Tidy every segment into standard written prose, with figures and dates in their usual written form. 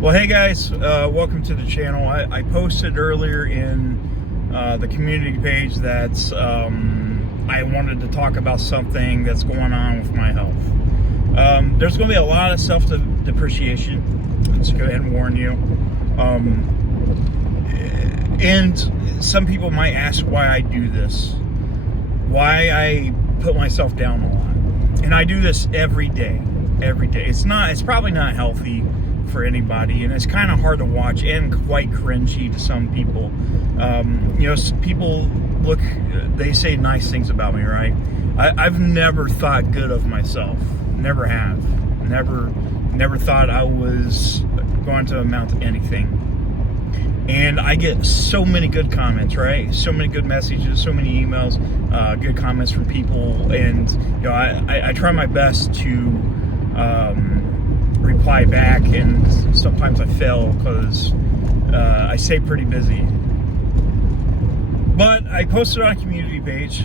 Well, hey guys, welcome to the channel. I posted earlier in the community page that I wanted to talk about something that's going on with my health. There's going to be a lot of self-depreciation. Let's go ahead and warn you. And some people might ask why I do this, why I put myself down a lot. And I do this every day. It's probably not healthy for anybody, and it's kind of hard to watch and quite cringy to some people. People they say nice things about me, right? I've never thought good of myself. Never have. Never thought I was going to amount to anything. And I get so many good comments, right? So many good messages, so many emails, good comments from people, and I try my best to reply back, and sometimes I fail because I stay pretty busy. But I posted on a community page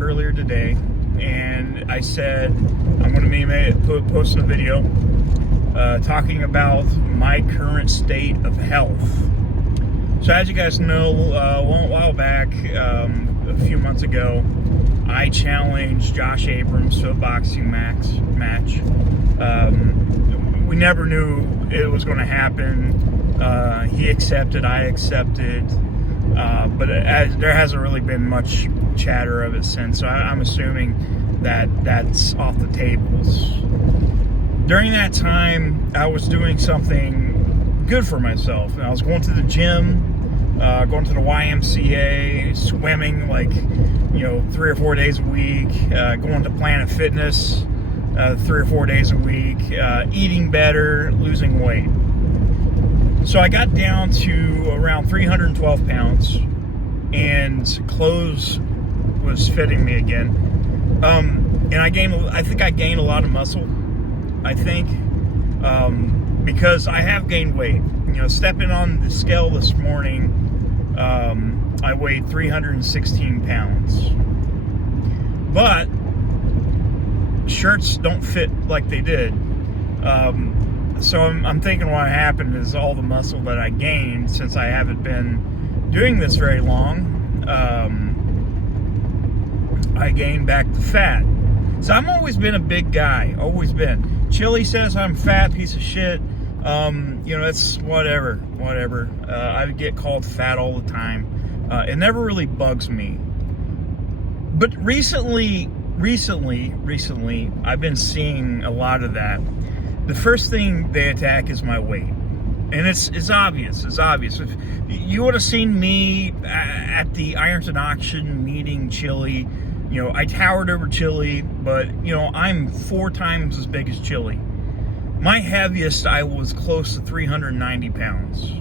earlier today, and I said I'm going to be posting a video talking about my current state of health. So as you guys know, a while back, a few months ago, I challenged Josh Abrams to a boxing match. We never knew it was going to happen. He accepted, I accepted, but there hasn't really been much chatter of it since, so I'm assuming that that's off the tables. During that time, I was doing something good for myself, and I was going to the gym, going to the YMCA, swimming 3 or 4 days a week, going to Planet Fitness 3 or 4 days a week, eating better, losing weight. So I got down to around 312 pounds, and clothes was fitting me again. And I think I gained a lot of muscle. Because I have gained weight. Stepping on the scale this morning, I weighed 316 pounds. But shirts don't fit like they did. So I'm thinking what happened is all the muscle that I gained, since I haven't been doing this very long, I gained back the fat. So I've always been a big guy, always been. Chili says I'm fat, piece of shit. It's whatever. I get called fat all the time. It never really bugs me. But recently, I've been seeing a lot of that. The first thing they attack is my weight. And it's obvious. If you would have seen me at the Ironton auction meeting Chili, I towered over Chili, but, I'm 4 times as big as Chili. My heaviest, I was close to 390 pounds.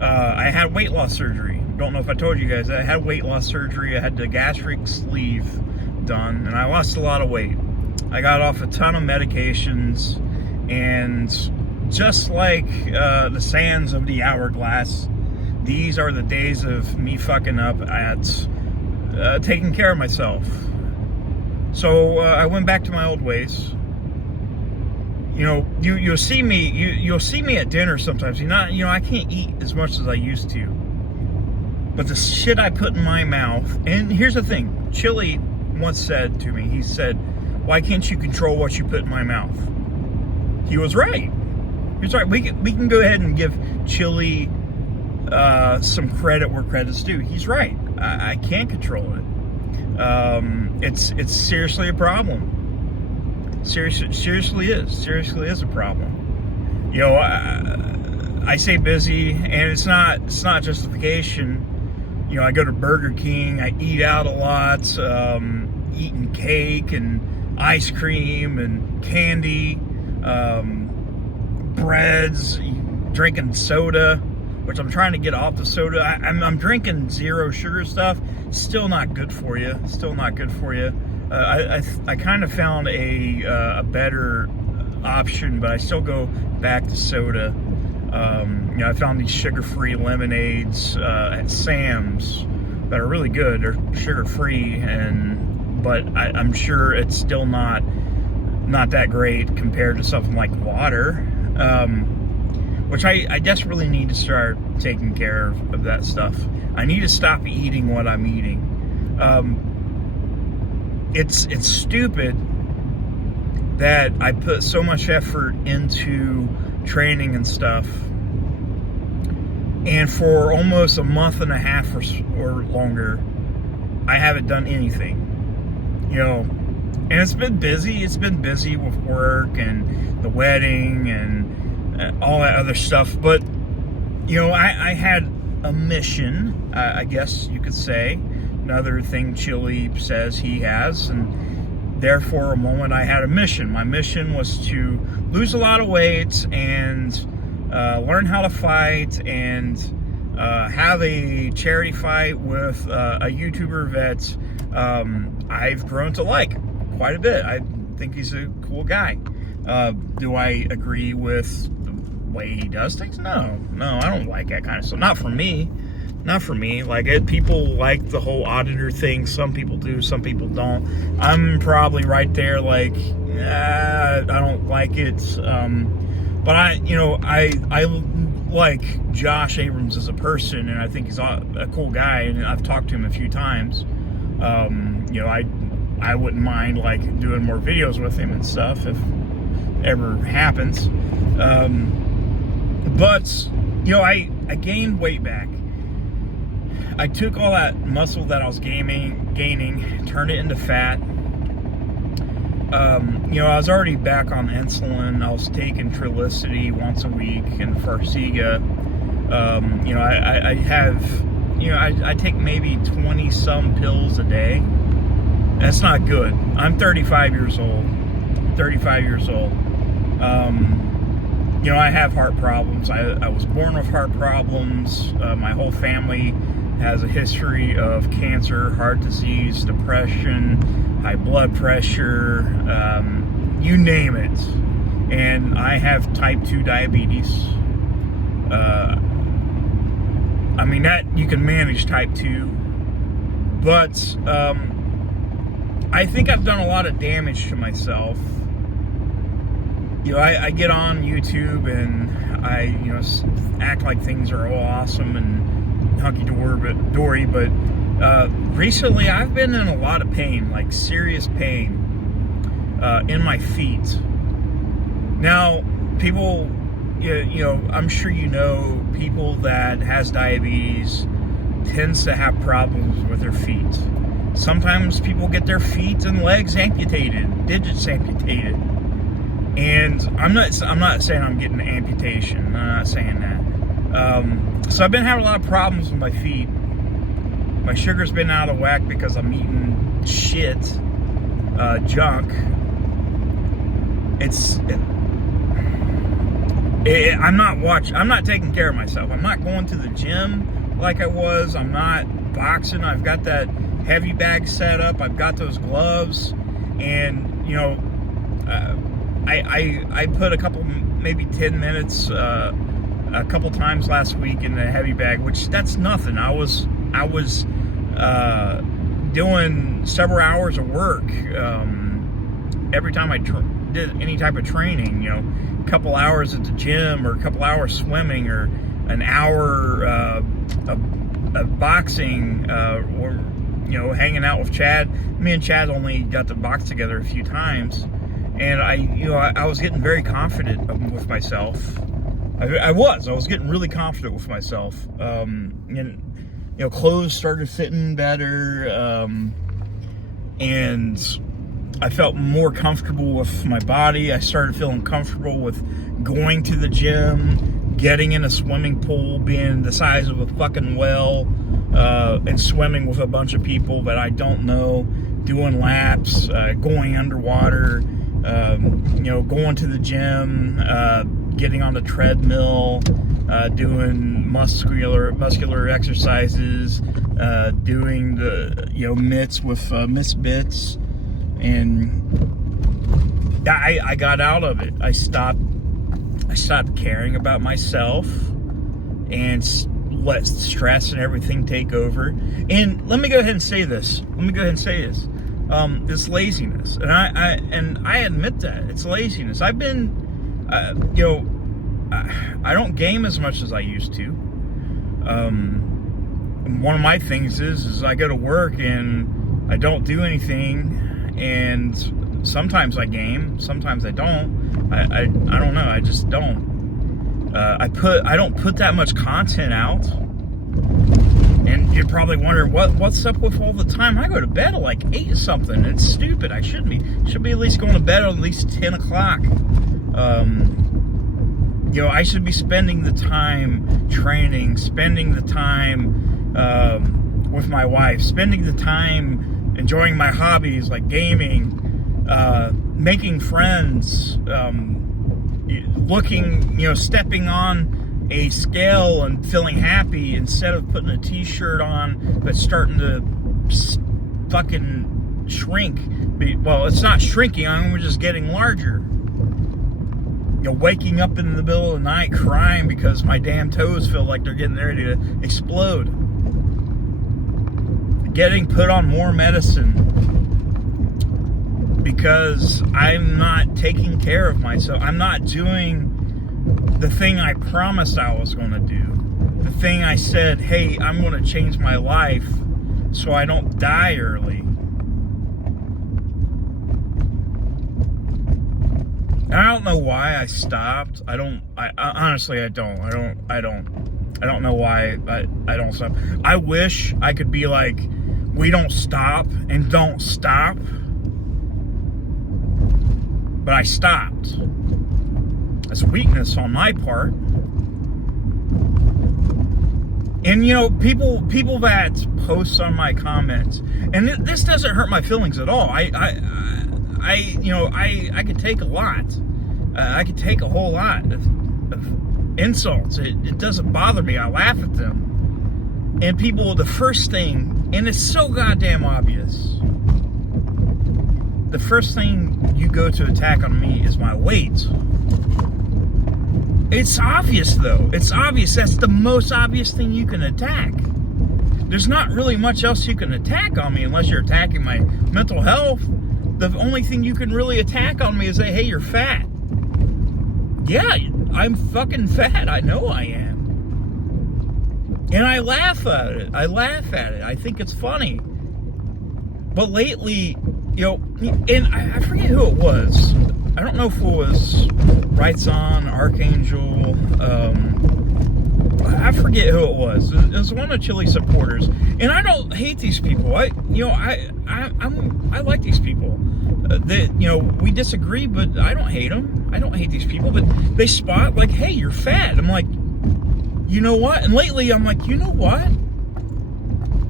I had weight loss surgery. Don't know if I told you guys. I had weight loss surgery. I had the gastric sleeve done, and I lost a lot of weight. I got off a ton of medications, and just like the sands of the hourglass, these are the days of me fucking up at taking care of myself. So I went back to my old ways. You'll see me at dinner sometimes. I can't eat as much as I used to. But the shit I put in my mouth, and here's the thing, Chili once said to me, he said, "Why can't you control what you put in my mouth?" He was right. He was right. We can go ahead and give Chili some credit where credit's due. He's right. I can't control it. It's seriously a problem. Seriously is a problem. I stay busy, and it's not justification. I go to Burger King, I eat out a lot, eating cake and ice cream and candy, breads, drinking soda, which I'm trying to get off the soda. I'm drinking zero sugar stuff. Still not good for you. I kind of found a better option, but I still go back to soda. I found these sugar-free lemonades at Sam's that are really good. They're sugar-free, but I'm sure it's still not that great compared to something like water. which I desperately need to start taking care of that stuff. I need to stop eating what I'm eating. It's stupid that I put so much effort into training and stuff, and for almost a month and a half or longer, I haven't done anything. And it's been busy. It's been busy with work and the wedding and all that other stuff. But, I had a mission, I guess you could say. Another thing Chili says he has. And there for a moment, I had a mission. My mission was to lose a lot of weight and learn how to fight and have a charity fight with a YouTuber that I've grown to like quite a bit. I think he's a cool guy. Do I agree with the way he does things? No, I don't like that kind of stuff. Not for me. Like, people like the whole auditor thing. Some people do, some people don't. I'm probably right there, like, I don't like it. But I like Josh Abrams as a person, and I think he's a cool guy, and I've talked to him a few times. I wouldn't mind, like, doing more videos with him and stuff if ever happens. But I gained weight back. I took all that muscle that I was gaining, turned it into fat. I was already back on insulin. I was taking Trulicity once a week and Farxiga. I have, I take maybe 20 some pills a day. That's not good. I'm 35 years old. I have heart problems. I was born with heart problems. My whole family has a history of cancer, heart disease, depression, high blood pressure, you name it. And I have type 2 diabetes. That you can manage type 2. But I think I've done a lot of damage to myself. I get on YouTube and I, act like things are all awesome and hunky-dory, but recently I've been in a lot of pain, like serious pain, in my feet. Now, people, I'm sure people that has diabetes tends to have problems with their feet. Sometimes people get their feet and legs amputated, digits amputated. And I'm not saying I'm getting an amputation. I'm not saying that. So I've been having a lot of problems with my feet. My sugar's been out of whack because I'm eating shit, junk. I'm not taking care of myself. I'm not going to the gym like I was. I'm not boxing. I've got that heavy bag set up. I've got those gloves, and I put a couple, maybe 10 minutes, a couple times last week in the heavy bag, which that's nothing. I was doing several hours of work every time I did any type of training. A couple hours at the gym, or a couple hours swimming, or an hour of boxing, or hanging out with Chad. Me and Chad only got to box together a few times. And I was getting very confident with myself. I was getting really confident with myself. And clothes started fitting better. And I felt more comfortable with my body. I started feeling comfortable with going to the gym, getting in a swimming pool, being the size of a fucking whale, and swimming with a bunch of people that I don't know, doing laps, going underwater. Going to the gym, getting on the treadmill, doing muscular exercises, doing the mitts with Miss Bits, and I got out of it. I stopped caring about myself and let stress and everything take over. And let me go ahead and say this. This laziness, and I admit that it's laziness. I've been, I don't game as much as I used to. One of my things is I go to work and I don't do anything, and sometimes I game, sometimes I don't. I don't know. I just don't. I don't put that much content out. And you're probably wondering what's up with all the time. I go to bed at like 8 or something. It's stupid. I shouldn't be. Should be at least going to bed at least 10 o'clock. I should be spending the time training, spending the time with my wife, spending the time enjoying my hobbies like gaming, making friends, stepping on a scale and feeling happy instead of putting a t-shirt on that's starting to fucking shrink. Well, it's not shrinking, we're just getting larger. Waking up in the middle of the night crying because my damn toes feel like they're getting ready to explode. Getting put on more medicine because I'm not taking care of myself. I'm not doing the thing I promised I was going to do. The thing I said, hey, I'm going to change my life so I don't die early. And I don't know why I stopped. I honestly, I don't know why I don't stop. I wish I could be like, we don't stop and don't stop. But I stopped. That's weakness on my part. And people that post on my comments, and this doesn't hurt my feelings at all. I could take a lot. I could take a whole lot of insults. It doesn't bother me. I laugh at them. And people, the first thing, and it's so goddamn obvious, the first thing you go to attack on me is my weight. It's obvious, though. It's obvious. That's the most obvious thing you can attack. There's not really much else you can attack on me unless you're attacking my mental health. The only thing you can really attack on me is say, hey, you're fat. Yeah, I'm fucking fat. I know I am. And I laugh at it. I think it's funny. But lately, and I forget who it was. I don't know if it was Rights On, Archangel, I forget who it was. It was one of Chili supporters. And I don't hate these people. I like these people. We disagree, but I don't hate them. I don't hate these people. But they spot like, hey, you're fat. I'm like, you know what? And lately I'm like, you know what?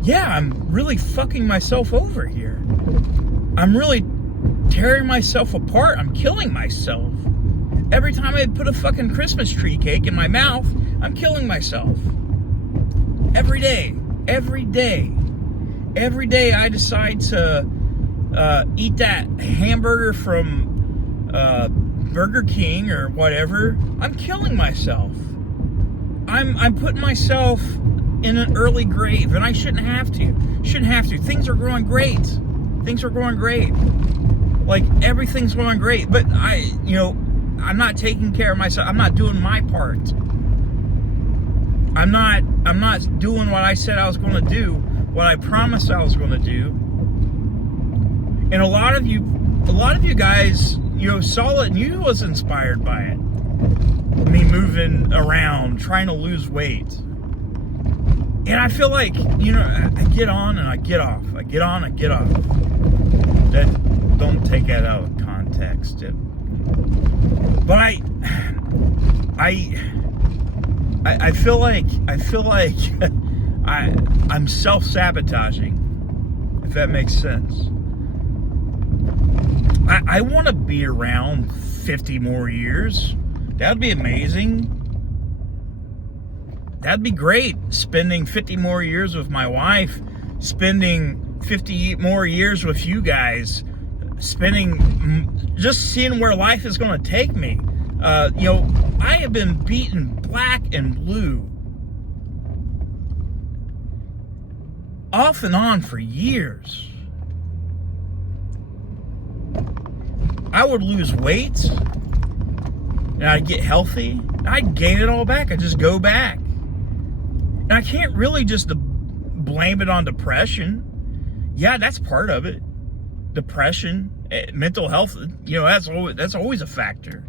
Yeah, I'm really fucking myself over here. I'm really tearing myself apart. I'm killing myself. Every time I put a fucking Christmas tree cake in my mouth, I'm killing myself. Every day. Every day. Every day I decide to eat that hamburger from Burger King or whatever, I'm killing myself. I'm putting myself in an early grave, and I shouldn't have to. Things are going great. Like, everything's going great. But I'm not taking care of myself. I'm not doing my part. I'm not doing what I said I was going to do, what I promised I was going to do. And a lot of you guys, saw it and you was inspired by it. Me moving around, trying to lose weight. And I feel like, I get on and I get off. I get on, I get off. Don't take that out of context. But I feel like I'm self-sabotaging, if that makes sense. I want to be around 50 more years. That'd be amazing. That'd be great. Spending 50 more years with my wife, spending 50 more years with you guys, just seeing where life is going to take me. I have been beaten black and blue off and on for years. I would lose weight. and I'd get healthy, I'd gain it all back. I'd just go back. And I can't really just blame it on depression. Yeah, that's part of it. Depression, mental health, that's always a factor.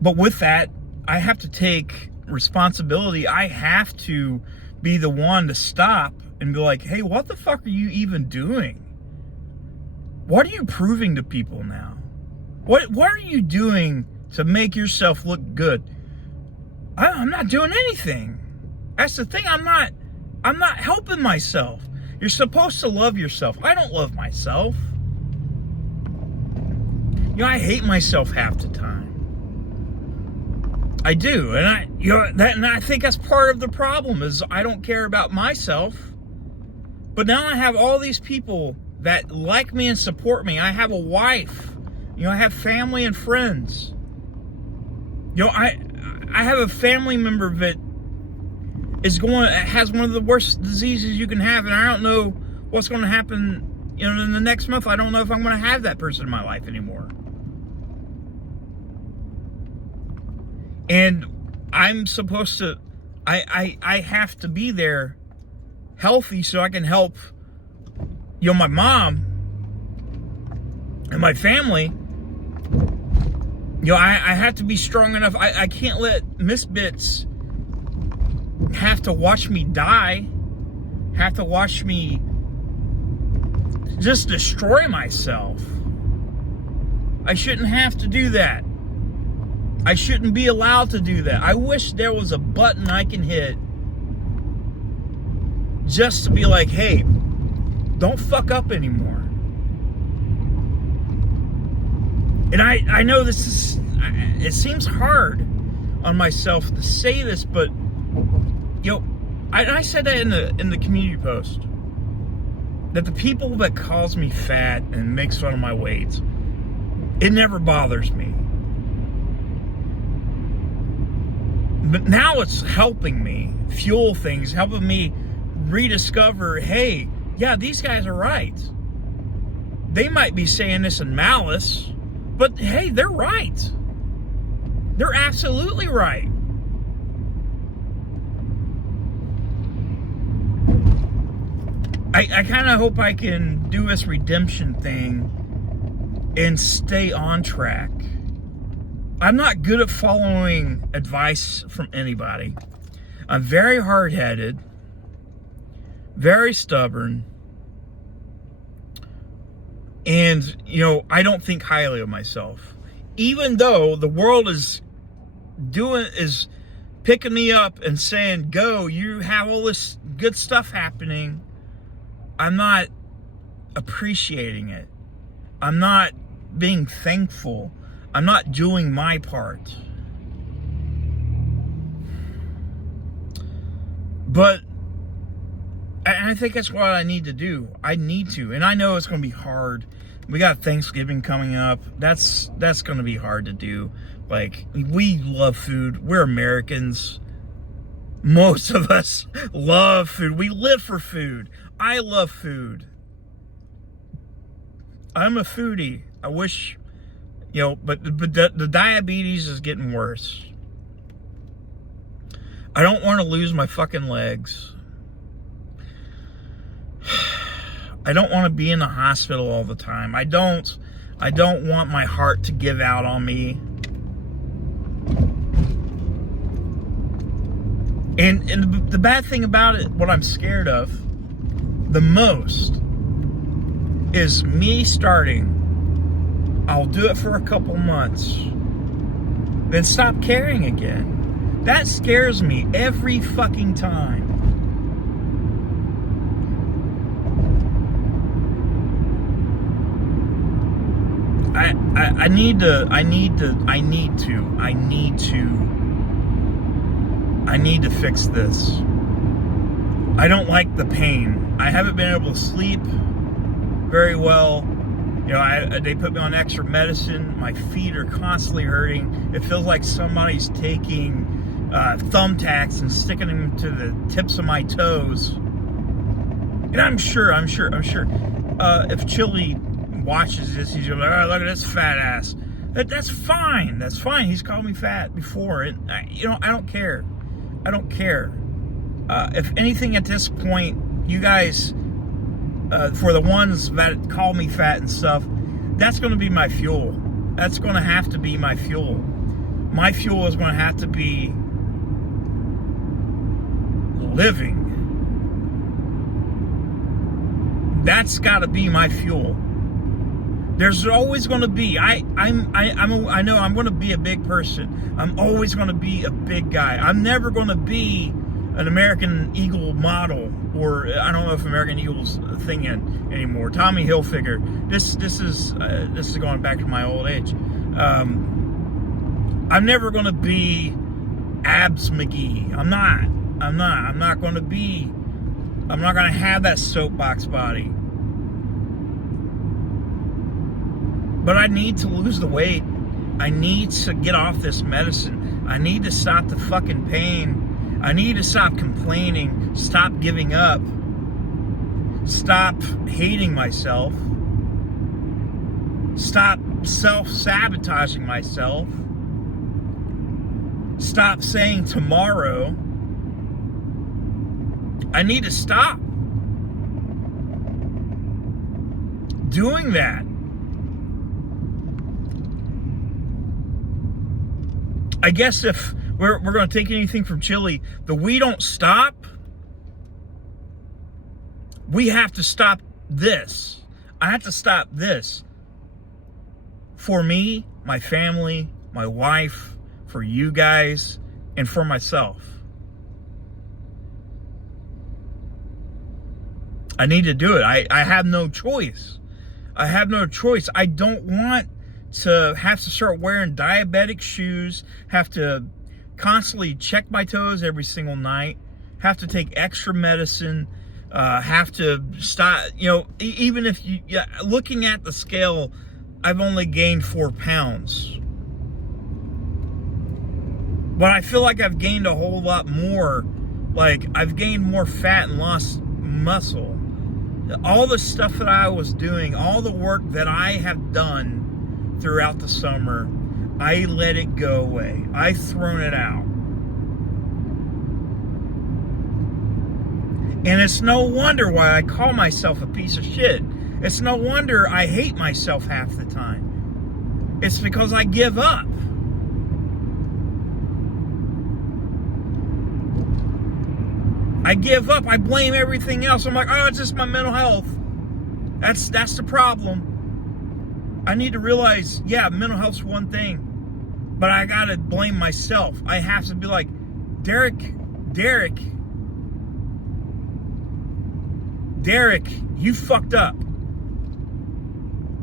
But with that, I have to take responsibility. I have to be the one to stop and be like, hey, what the fuck are you even doing? What are you proving to people now? What are you doing to make yourself look good? I'm not doing anything. That's the thing. I'm not helping myself. You're supposed to love yourself. I don't love myself. I hate myself half the time. I do, and I think that's part of the problem is I don't care about myself. But now I have all these people that like me and support me. I have a wife. I have family and friends. I have a family member that has one of the worst diseases you can have, and I don't know what's going to happen. In the next month, I don't know if I'm going to have that person in my life anymore. And I'm supposed to, I have to be there healthy so I can help, my mom and my family. I have to be strong enough. I can't let misbits have to watch me die, have to watch me just destroy myself. I shouldn't have to do that. I shouldn't be allowed to do that. I wish there was a button I can hit just to be like, hey, don't fuck up anymore. And I know it seems hard on myself to say this, but I said that in the community post, that the people that calls me fat and makes fun of my weight, it never bothers me. But now it's helping me fuel things, helping me rediscover, hey, yeah, these guys are right. They might be saying this in malice, but hey, they're right. They're absolutely right. I kind of hope I can do this redemption thing and stay on track. I'm not good at following advice from anybody. I'm very hard-headed, very stubborn, and, I don't think highly of myself. Even though the world is picking me up and saying, go, you have all this good stuff happening, I'm not appreciating it. I'm not being thankful. I'm not doing my part. But I think that's what I need to do. I need to. And I know it's going to be hard. We got Thanksgiving coming up. That's going to be hard to do. Like, we love food. We're Americans. Most of us love food. We live for food. I love food. I'm a foodie. I wish... but the diabetes is getting worse. I don't want to lose my fucking legs. I don't want to be in the hospital all the time. I don't want my heart to give out on me. And the bad thing about it, what I'm scared of the most, is me starting. I'll do it for a couple months, then stop caring again. That scares me every fucking time. I need to fix this. I don't like the pain. I haven't been able to sleep very well. They put me on extra medicine. My feet are constantly hurting. It feels like somebody's taking thumbtacks and sticking them to the tips of my toes. And I'm sure, if Chili watches this, he's gonna be like, oh, look at this fat ass. That's fine. That's fine. He's called me fat before, and I don't care. I don't care. If anything, at this point, you guys, for the ones that call me fat and stuff, that's going to be my fuel. That's going to have to be my fuel. My fuel is going to have to be living. That's got to be my fuel. There's always going to be. I know I'm going to be a big person. I'm always going to be a big guy. I'm never going to be an American Eagle model, or I don't know if American Eagle's a thing anymore. Tommy Hilfiger. This is going back to my old age. I'm never going to be Abs McGee. I'm not going to be. I'm not going to have that soapbox body. But I need to lose the weight. I need to get off this medicine. I need to stop the fucking pain. I need to stop complaining. Stop giving up. Stop hating myself. Stop self-sabotaging myself. Stop saying tomorrow. I need to stop doing that. I guess if we're going to take anything from Chili, we don't stop, we have to stop this. I have to stop this. For me, my family, my wife, for you guys, and for myself. I need to do it. I have no choice. I have no choice. I don't want to have to start wearing diabetic shoes, have to constantly check my toes every single night, have to take extra medicine, have to stop, even if looking at the scale, I've only gained 4 pounds. But I feel like I've gained a whole lot more. Like, I've gained more fat and lost muscle. All the stuff that I was doing, all the work that I have done throughout the summer, I let it go away. I've thrown it out. And it's no wonder why I call myself a piece of shit. It's no wonder I hate myself half the time. It's because I give up. I give up. I blame everything else. I'm like, oh, it's just my mental health. That's the problem. I need to realize, yeah, mental health's one thing, but I gotta blame myself. I have to be like, Derek, you fucked up.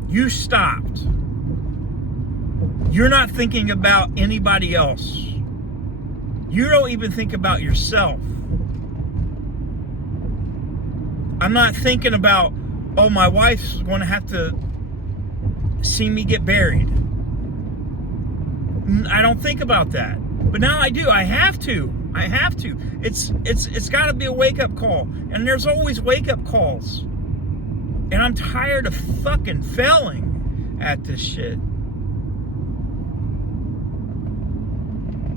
You stopped. You're not thinking about anybody else. You don't even think about yourself. I'm not thinking about, oh, my wife's going to have to see me get buried. I don't think about that. But now I do. I have to. It's got to be a wake-up call. And there's always wake-up calls. And I'm tired of fucking failing at this shit.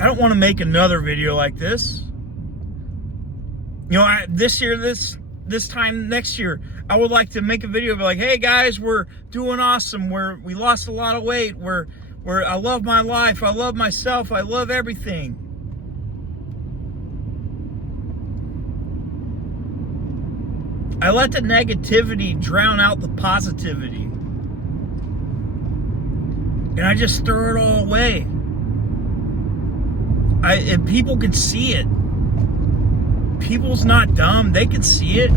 I don't want to make another video like this. This time next year, I would like to make a video be like, hey guys, we're doing awesome. We lost a lot of weight. I love my life. I love myself. I love everything. I let the negativity drown out the positivity. And I just throw it all away. And people can see it. People's not dumb. They can see it.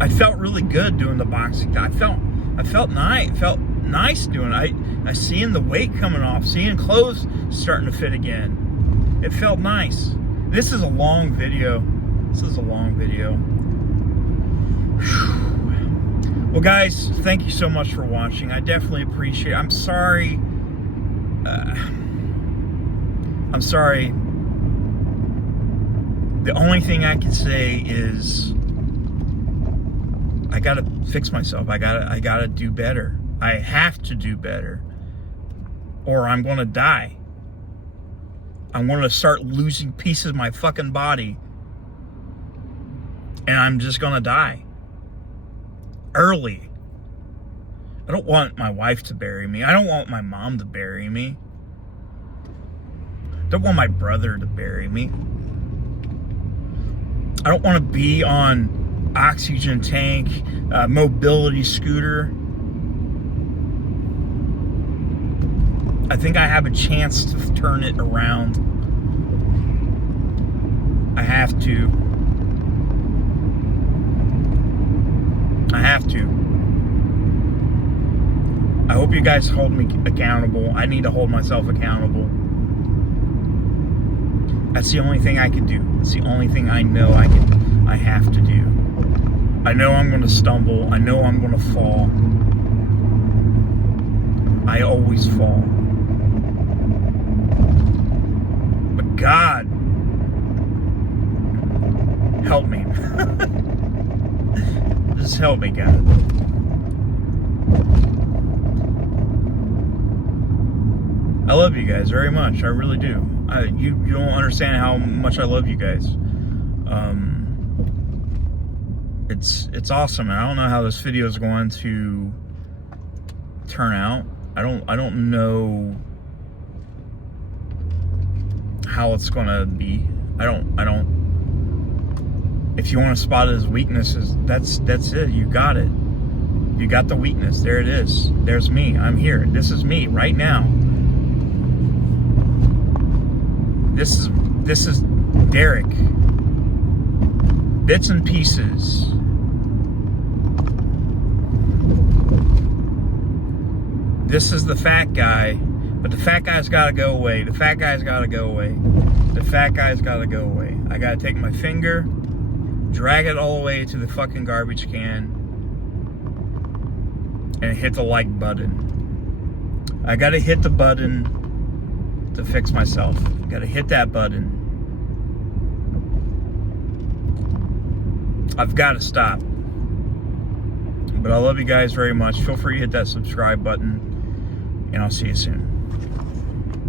I felt really good doing the boxing. I felt nice doing it. I seen the weight coming off, seeing clothes starting to fit again. It felt nice. This is a long video. Well, guys, thank you so much for watching. I definitely appreciate it. I'm sorry. The only thing I can say is I gotta fix myself. I gotta do better. I have to do better, or I'm gonna die. I'm gonna start losing pieces of my fucking body, and I'm just gonna die early. I don't want my wife to bury me. I don't want my mom to bury me. I don't want my brother to bury me. I don't want to be on oxygen tank, mobility scooter. I think I have a chance to turn it around. I have to. I hope you guys hold me accountable. I need to hold myself accountable. That's the only thing I can do. It's the only thing I know I have to do. I know I'm going to stumble. I know I'm going to fall. I always fall. But God, help me. Just help me, God. I love you guys very much. I really do. You don't understand how much I love you guys. It's awesome, and I don't know how this video is going to turn out. I don't know how it's gonna be. I don't. If you want to spot it as weaknesses, that's it. You got it. You got the weakness. There it is. There's me. I'm here. This is me right now. This is Derek. Bits and pieces. This is the fat guy, but the fat guy's got to go away. The fat guy's got to go away. The fat guy's got to go away. I got to take my finger, drag it all the way to the fucking garbage can, and hit the like button. I got to hit the button to fix myself. I got to hit that button. I've got to stop. But I love you guys very much. Feel free to hit that subscribe button, and I'll see you soon.